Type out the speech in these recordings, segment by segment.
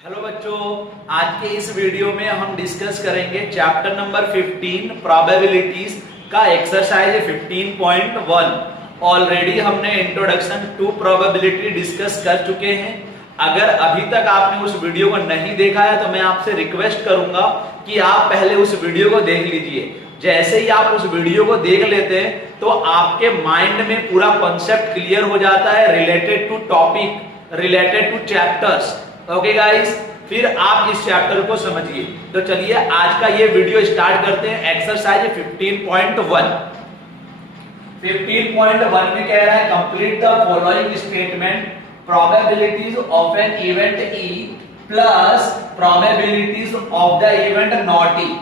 Hello बच्चों, आज के इस वीडियो में हम डिस्कस करेंगे चैप्टर नंबर 15 प्रोबेबिलिटीज का एक्सरसाइज 15.1। ऑलरेडी हमने इंट्रोडक्शन टू प्रोबेबिलिटी डिस्कस कर चुके हैं। अगर अभी तक आपने उस वीडियो को नहीं देखा है तो मैं आपसे रिक्वेस्ट करूंगा कि आप पहले उस वीडियो को देख लीजिए। जैसे ही आप उस वीडियो को देख लेते हैं तो आपके माइंड में पूरा कॉन्सेप्ट क्लियर हो जाता है related to topic, related to chapters. Okay guys, फिर आप इस चैप्टर को समझिए। तो चलिए आज का ये वीडियो स्टार्ट करते हैं। एक्सरसाइज 15.1 में कह रहा है complete the following statement, probabilities of an event E plus probabilities of the event not E.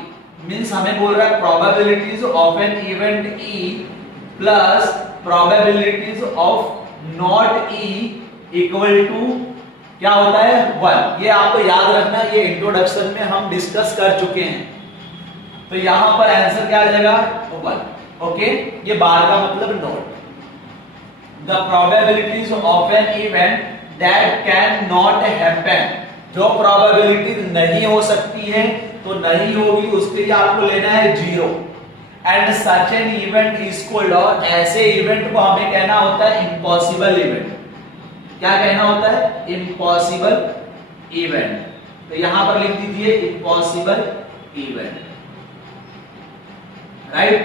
Means हमें बोल रहा है probabilities of an event E plus probabilities of not E equal to क्या होता है 1। ये आपको याद रखना, ये इंट्रोडक्शन में हम डिस्कस कर चुके हैं। तो यहां पर आंसर क्या आ जाएगा 1। ओके, ये बार का मतलब not. The probabilities of an event that can not happen, जो प्रोबेबिलिटीज नहीं हो सकती है तो नहीं होगी, उसके लिए आपको लेना है 0। And such an event is called, और ऐसे इवेंट को हमें कहना होता है इम्पॉसिबल इवेंट। क्या कहना होता है? Impossible event. तो यहां पर लिख दीजिए impossible event, right.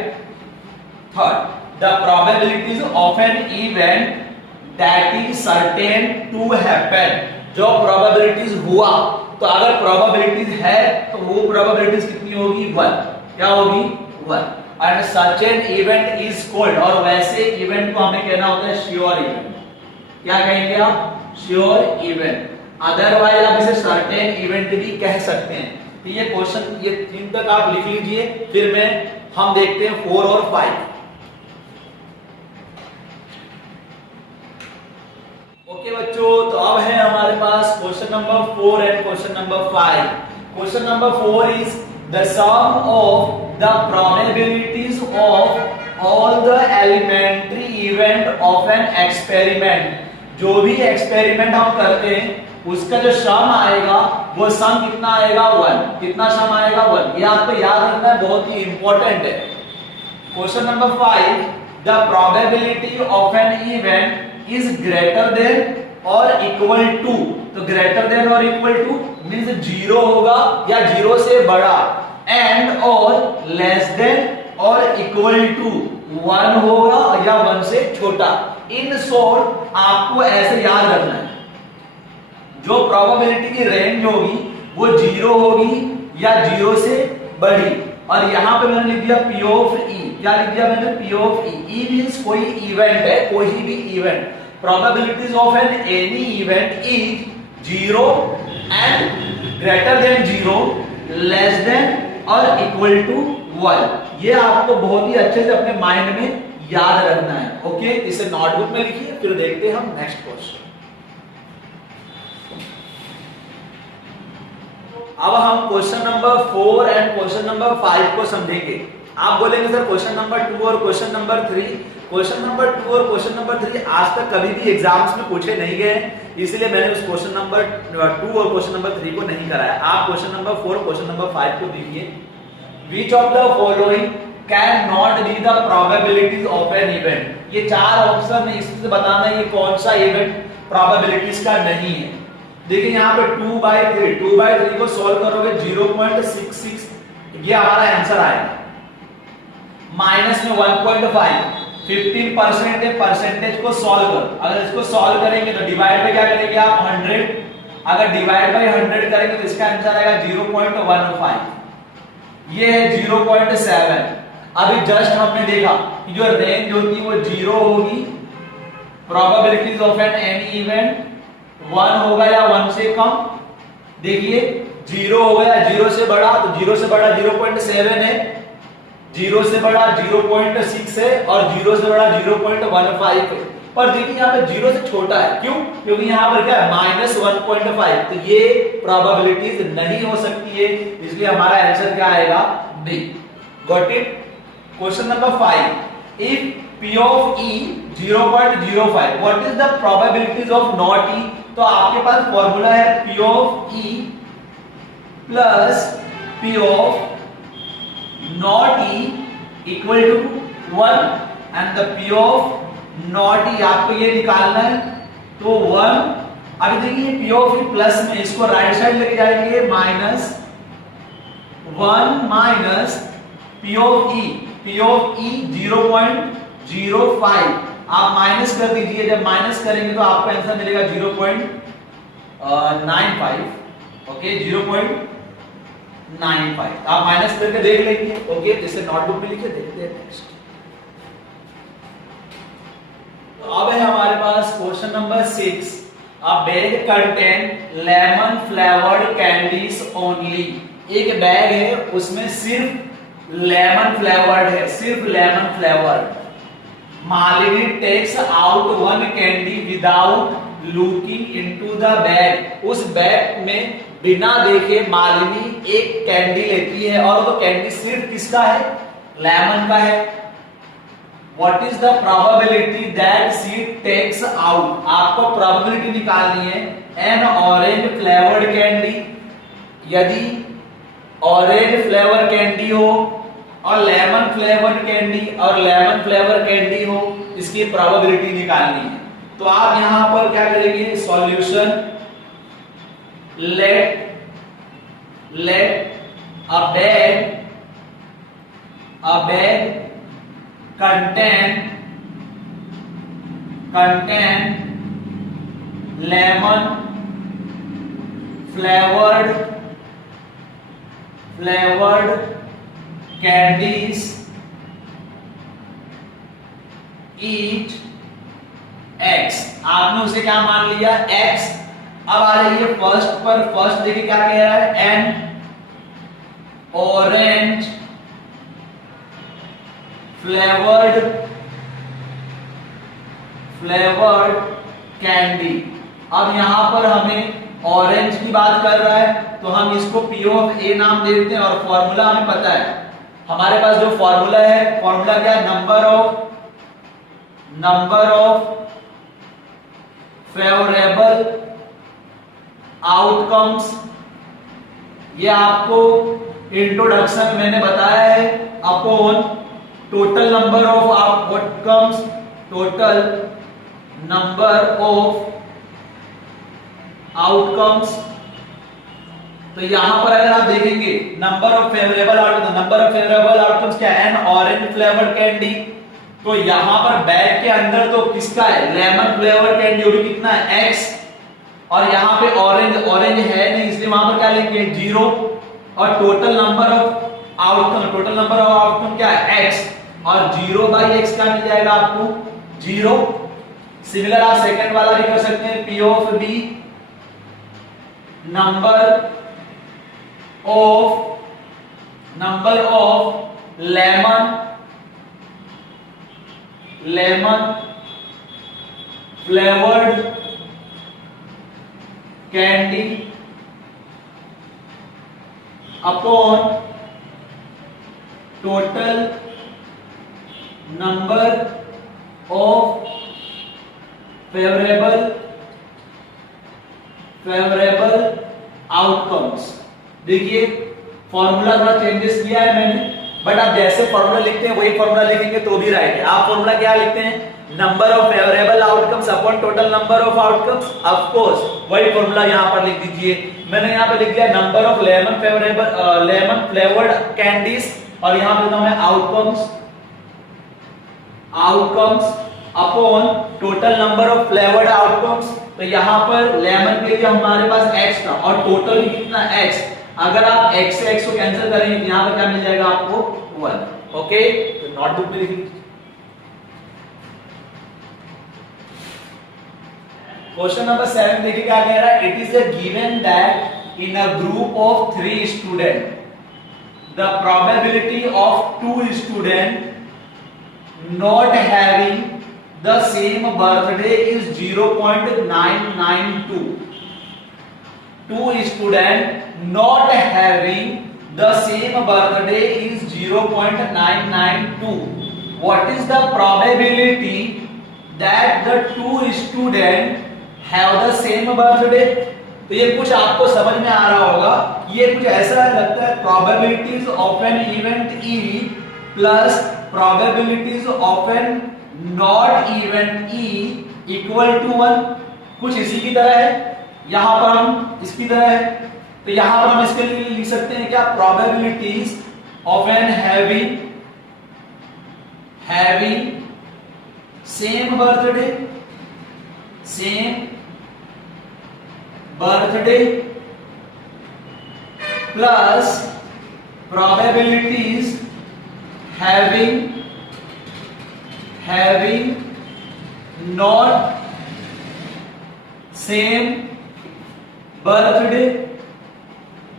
Third, the probabilities of an event that is certain to happen, जो प्रोबेबिलिटीज हुआ, तो अगर प्रोबेबिलिटीज है तो वो प्रोबेबिलिटीज कितनी होगी 1। क्या होगी 1। And such an event is called, और वैसे इवेंट को हमें कहना होता है श्योर इवेंट। क्या कहेंगे आप? Sure event. अदरवाइज आप इसे सर्टेन इवेंट भी कह सकते हैं। तो ये क्वेश्चन, ये 3 तक आप लिख लीजिए, फिर हम देखते हैं 4 और 5। ओके बच्चों, तो अब है हमारे पास question number 4 and question number 5। Question number 4 is the sum of the probabilities of all the elementary event of an experiment. जो भी एक्सपेरिमेंट हम करते हैं उसका जो सम आएगा वो सम कितना आएगा 1। कितना सम आएगा 1। ये आपको याद रखना है, बहुत ही इंपॉर्टेंट है। Question number 5, the probability of an event is greater than और इक्वल टू। तो ग्रेटर देन और इक्वल टू मींस 0 होगा या 0 से बड़ा, एंड और लेस देन और इक्वल टू 1 होगा या 1 से छोटा। इन शॉर्ट आपको ऐसे याद रखना है, जो प्रोबेबिलिटी की रेंज होगी वो 0 होगी या 0 से बड़ी। और यहां पे मैंने लिख दिया P ऑफ E। क्या लिख दिया मैंने? P of E। E means कोई इवेंट है, कोई भी event. Probabilities of an any event is 0 and greater than 0, less than और इक्वल टू 1। ये आपको बहुत ही अच्छे से अपने माइंड में याद रखना है। ओके, इसे नोटबुक में लिखिए, फिर देखते हैं हम नेक्स्ट क्वेश्चन। अब हम question number 4 and question number 5 को समझेंगे। आप बोलेंगे सर क्वेश्चन नंबर 2 और क्वेश्चन नंबर 3। क्वेश्चन नंबर 2 और क्वेश्चन नंबर 3 आज तक कभी भी एग्जाम्स में पूछे नहीं गए, इसलिए मैंने उस क्वेश्चन नंबर 2 और क्वेश्चन नंबर 3 को नहीं कराया। आप क्वेश्चन नंबर 4 और क्वेश्चन नंबर 5 को देखिए। Which of the following can not be the probabilities of an event? ये 4 ऑप्शन है, इससे बताना है ये कौन सा इवेंट प्रोबेबिलिटीज का नहीं है। देखिए यहाँ पे 2/3 को सॉल्व करोगे 0.66, ये हमारा आंसर आएगा। माइनस में 1.5, 15% है, परसेंटेज को सॉल्व करो। अगर इसको सॉल्व करेंगे तो डिवाइड में क्या करेंगे आप 100। अगर डिवाइड बाय 100 करेंगे तो इसका आंसर आएगा 0.15। ये है 0.7। अभी जस्ट हमने देखा कि जो रेंज होती है वो 0 होगी, probabilities of an any event 1 होगा या 1 से कम। देखिए 0 होगा या 0 से बड़ा, तो 0 से बड़ा 0.7 है, 0 से बड़ा 0.6 है और 0 से बड़ा 0.15 है। पर देखिए यहाँ पे 0 से छोटा है, क्यों? क्योंकि यहाँ पर क्या है -1.5। तो ये प्रोबेबिलिटीज नहीं हो सकती है, इसलिए हमारा आंसर क्या आएगा? B. Got it? Question number 5, if P of E 0.05, what is the probabilities of not E तो आपके पास फॉर्मूला है P of E plus P of not E equal to 1 and the P of not E आपको ये निकालना है। तो 1, अभी देखिए P ऑफ E प्लस में इसको राइट साइड लेके जाएंगे, minus 1 minus P of E, P of E 0.05 आप माइनस कर दीजिए, जब माइनस करेंगे तो आपको आंसर मिलेगा 0.95। ओके 0.95 आप माइनस करके देख लेंगे। ओके जैसे नोटबुक में लिखे, देखते हैं नेक्स्ट। तो अब है हमारे पास question number 6, a bag contain lemon flavoured candies only. एक बैग है उसमें सिर्फ लेमन फ्लेवर्ड है, सिर्फ lemon flavoured. Malini takes out one candy without looking into the bag. उस बैग में बिना देखे मालिनी एक कैंडी लेती है और वो कैंडी सिर्फ किसका है? लेमन का है। What is the probability that she takes out? आपको प्रोबेबिलिटी निकालनी है एन ऑरेंज फ्लेवर्ड कैंडी। यदि ऑरेंज फ्लेवर कैंडी हो और लेमन फ्लेवर कैंडी और लेमन फ्लेवर कैंडी हो, इसकी प्रोबेबिलिटी निकालनी है। तो आप यहां पर क्या करेंगे? सॉल्यूशन लेट अ bag contain lemon flavored candies, eat X। आपने उसे क्या मान लिया? X। अब आ रही है फर्स्ट पर, फर्स्ट देखिए क्या कह रहा है? An orange flavoured candy. अब यहां पर हमें ऑरेंज की बात कर रहा है तो हम इसको P ऑफ A नाम दे देते हैं और फॉर्मूला हमें पता है। हमारे पास जो फॉर्मूला है, फॉर्मूला क्या है? Number of favourable outcomes. ये आपको इंट्रोडक्शन में मैंने बताया है, upon total number of outcomes, total number of outcomes. तो यहां पर अगर आप देखेंगे नंबर ऑफ फेवरेबल आउटकम्स क्या है? An orange flavoured candy. तो यहां पर बैग के अंदर तो किसका है? लेमन फ्लेवर कैंडी, वो भी कितना है? X। और यहां पे ऑरेंज है नहीं, इसलिए वहां पर क्या लिखेंगे? 0। और टोटल नंबर ऑफ आउटकम क्या है? X। और 0/X क्या मिल जाएगा आपको? 0। सिमिलर आप सेकंड वाला भी कर सकते हैं, P of B number of lemon flavoured candy upon total number of favourable outcomes. देखिए फॉर्मूला थोड़ा चेंजेस किया है मैंने, बट आप जैसे फॉर्मूला लिखते हैं वही फॉर्मूला लिखेंगे तो भी राइट है। आप फॉर्मूला क्या लिखते हैं? Number of favourable outcomes upon total number of outcomes. Of course वही फॉर्मूला यहां पर लिख दीजिए। मैंने यहां पे लिख दिया number of lemon flavoured candies और यहां पे मैं outcomes upon total number of flavoured outcomes. तो यहां पर लेमन के लिए हमारे पास X था और टोटल भी कितना? X। अगर आप X से X को कैंसिल करेंगे तो यहां पर क्या मिल जाएगा आपको? 1। ओके तो नोटबुक में लिखिए। क्वेश्चन नंबर 7 देखिए क्या कह रहा है? It is a given that in a group of 3 student the probability of 2 student not having the same birthday is 0.992. 2 students not having the same birthday is 0.992. What is the probability that the 2 students have the same birthday. तो ये कुछ आपको समझ में आ रहा होगा, ये कुछ ऐसा लगता है, probabilities of an event E plus probabilities of an not event E equal to 1। कुछ इसी की तरह है, यहां पर हम इसकी तरह है, तो यहां पर हम इसके लिए लिख सकते हैं क्या, probabilities of an having same birthday plus probabilities having not same birthday,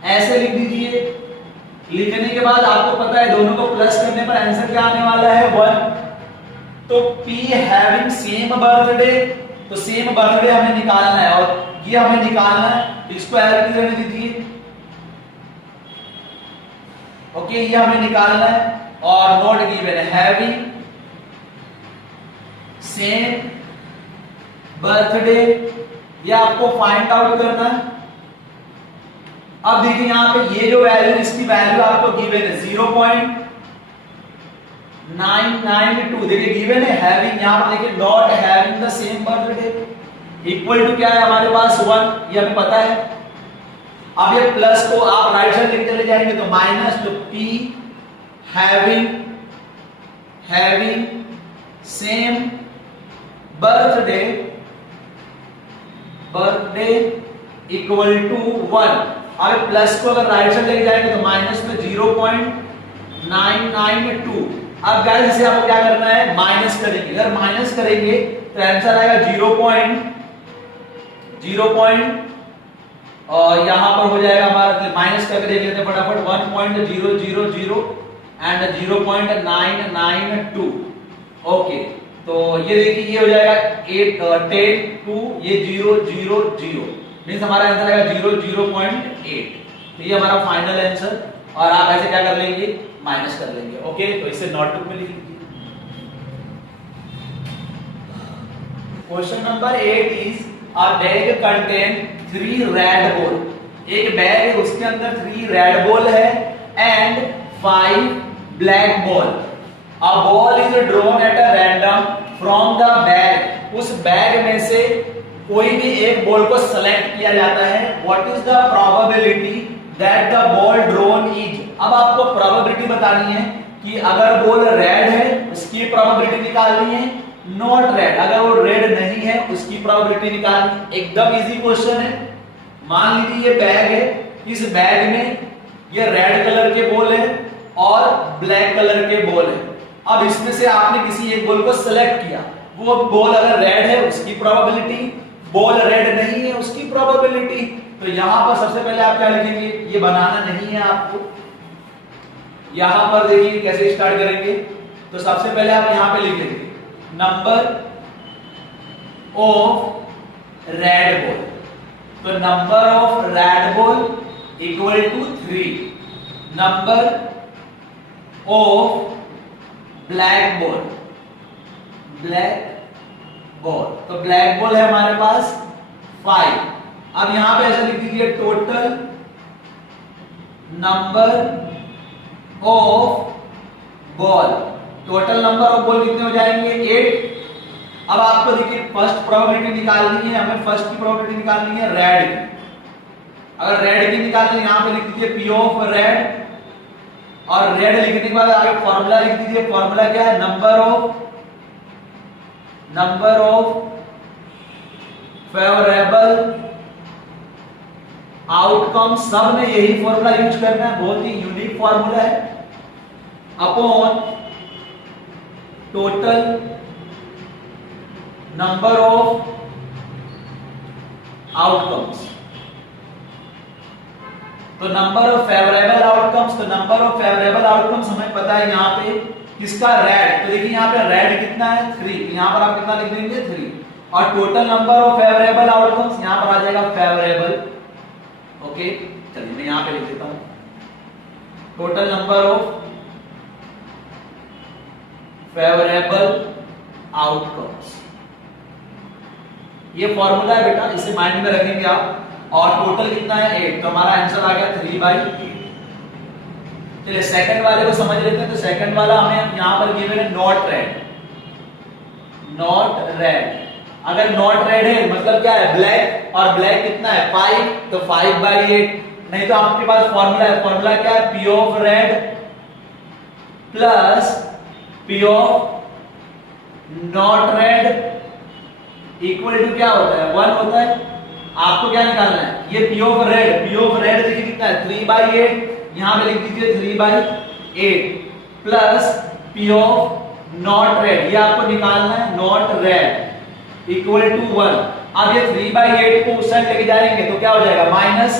ऐसे लिख दीजिए। लिखने के बाद आपको पता है दोनों को प्लस करने पर आंसर क्या आने वाला है, 1। तो P हैविंग सेम बर्थडे, तो सेम बर्थडे हमें निकालना है और ये हमें निकालना है, तो इसको ऐड की रहने दीजिए। ओके, ये हमें निकालना है। और not given having same birthday, ये आपको फाइंड आउट करना है। अब देखिए यहां पे ये जो वैल्यू, इसकी वैल्यू आपको गिवन है 0.992। देखिए गिवन है हैविंग, यहां पर देखिए not having the same birthday equal to क्या है हमारे पास 1, ये हमें पता है। अब ये प्लस को आप राइट साइड लेके चले जाएंगे तो माइनस, तो P having same birthday equal to 1। अब प्लस को अगर राइट साइड लेके जाएंगे तो माइनस में 0.992। अब गाइस इसे आपको क्या करना है, माइनस करेंगे। अगर माइनस करेंगे तो आंसर आएगा 0. और यहां पर हो जाएगा हमारा, माइनस करके देख लेते हैं फटाफट, 1.000 एंड 0.992। ओके, तो ये देखिए ये हो जाएगा 8 10 2, ये 0.000 मींस हमारा आंसर आएगा 0.8। तो ये हमारा फाइनल आंसर। और आप ऐसे क्या कर लेंगे, माइनस कर लेंगे। ओके, तो इसे नोटबुक में लिख लीजिए। Question number 8 is a bag contain 3 red ball. एक बैग है, उसके अंदर 3 रेड बॉल है and 5 black ball. A ball is drawn at a random from the bag. उस बैग में से कोई भी एक बॉल को सेलेक्ट किया जाता है। What is the probability that the ball drawn is. अब आपको प्रोबेबिलिटी बतानी है कि अगर बॉल रेड है उसकी प्रोबेबिलिटी निकालनी है, नॉट रेड अगर वो रेड नहीं है उसकी प्रोबेबिलिटी निकालनी। एकदम इजी क्वेश्चन है। मान लीजिए ये बैग है, इस बैग में ये रेड कलर के बॉल है और ब्लैक कलर के बॉल है। अब इसमें से आपने किसी एक बॉल को सेलेक्ट किया, वो बॉल अगर रेड है उसकी प्रोबेबिलिटी, बॉल रेड नहीं है उसकी प्रोबेबिलिटी। तो यहां पर सबसे पहले आप क्या लिखेंगे, ये बनाना नहीं है आपको। यहां पर देखिए कैसे स्टार्ट करेंगे। तो सबसे पहले आप यहां पे लिखेंगे नंबर ऑफ रेड बॉल। तो number of red ball equal to 3। Number of black ball, तो ब्लैक बॉल है हमारे पास 5। अब यहां पे ऐसा लिख दीजिए total number of ball. Total number of ball कितने हो जाएंगे, 8। अब आपको देखिए फर्स्ट प्रोबेबिलिटी निकालनी है, हमें फर्स्ट की प्रोबेबिलिटी निकालनी है रेड की। अगर रेड की निकालनी है यहां पे लिख दीजिए P ऑफ रेड, और रेड लिखने के बाद आगे फॉर्मूला लिख दीजिए। फॉर्मूला क्या है, नंबर ऑफ फेवरेबल आउटकम। सब में यही फॉर्मूला यूज करना है, बहुत ही यूनिक फॉर्मूला है। Upon total number of outcomes. तो नंबर ऑफ फेवरेबल आउटकम्स, तो नंबर ऑफ फेवरेबल आउटकम्स हमें पता है यहां पे किसका, रेड। तो देखिए यहां पे रेड कितना है, 3। यहां पर आप कितना लिख देंगे, 3। और total number of favourable outcomes यहां पर आ जाएगा फेवरेबल। ओके, चलिए मैं यहां पे लिख देता हूं total number of favourable outcomes ये फॉर्मूला है बेटा, इसे माइंड में रखेंगे आप। और टोटल कितना है 8, तो हमारा आंसर आ गया 3/8। चलिए सेकंड वाले को समझ लेते हैं। तो सेकंड वाला हमें यहां पर गिवन है नॉट रेड, नॉट रेड। अगर नॉट रेड है मतलब क्या है, ब्लैक, और ब्लैक कितना है 5, तो 5/8। नहीं तो आपके पास फॉर्मूला है, फॉर्मूला क्या है, P of red plus P of not red equal to क्या होता है, 1 होता है। आपको क्या निकालना है, ये P ऑफ रेड देखिए कितना है 3/8, यहां पे लिख दीजिए 3/8 plus P of not red, ये आपको निकालना है नॉट रेड इक्वल टू 1। अब ये 3/8 को उस साइड लेके जाएंगे तो क्या हो जाएगा, माइनस,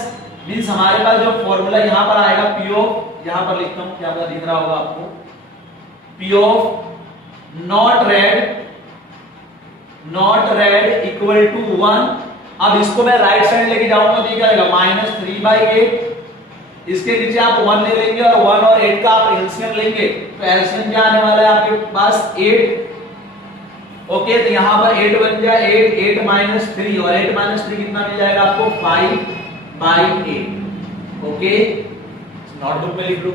मींस हमारे पास जो फॉर्मूला यहां पर आएगा P ऑफ, यहां पर लिखता हूं क्या पता दिख रहा होगा आपको, P of not red equal to 1। अब इसको मैं राइट साइड लेके जाऊंगा तो ये क्या आएगा -3/8। इसके नीचे आप 1 ले लेंगे और 1 और 8 का आप एलसीएम लेंगे, तो एलसीएम क्या आने वाला है आपके पास 8। ओके, तो यहां पर 8 बन जाए 8 -3, और 8 - 3 कितना मिल जाएगा आपको 5/8। ओके, नोटबुक में लिख लो।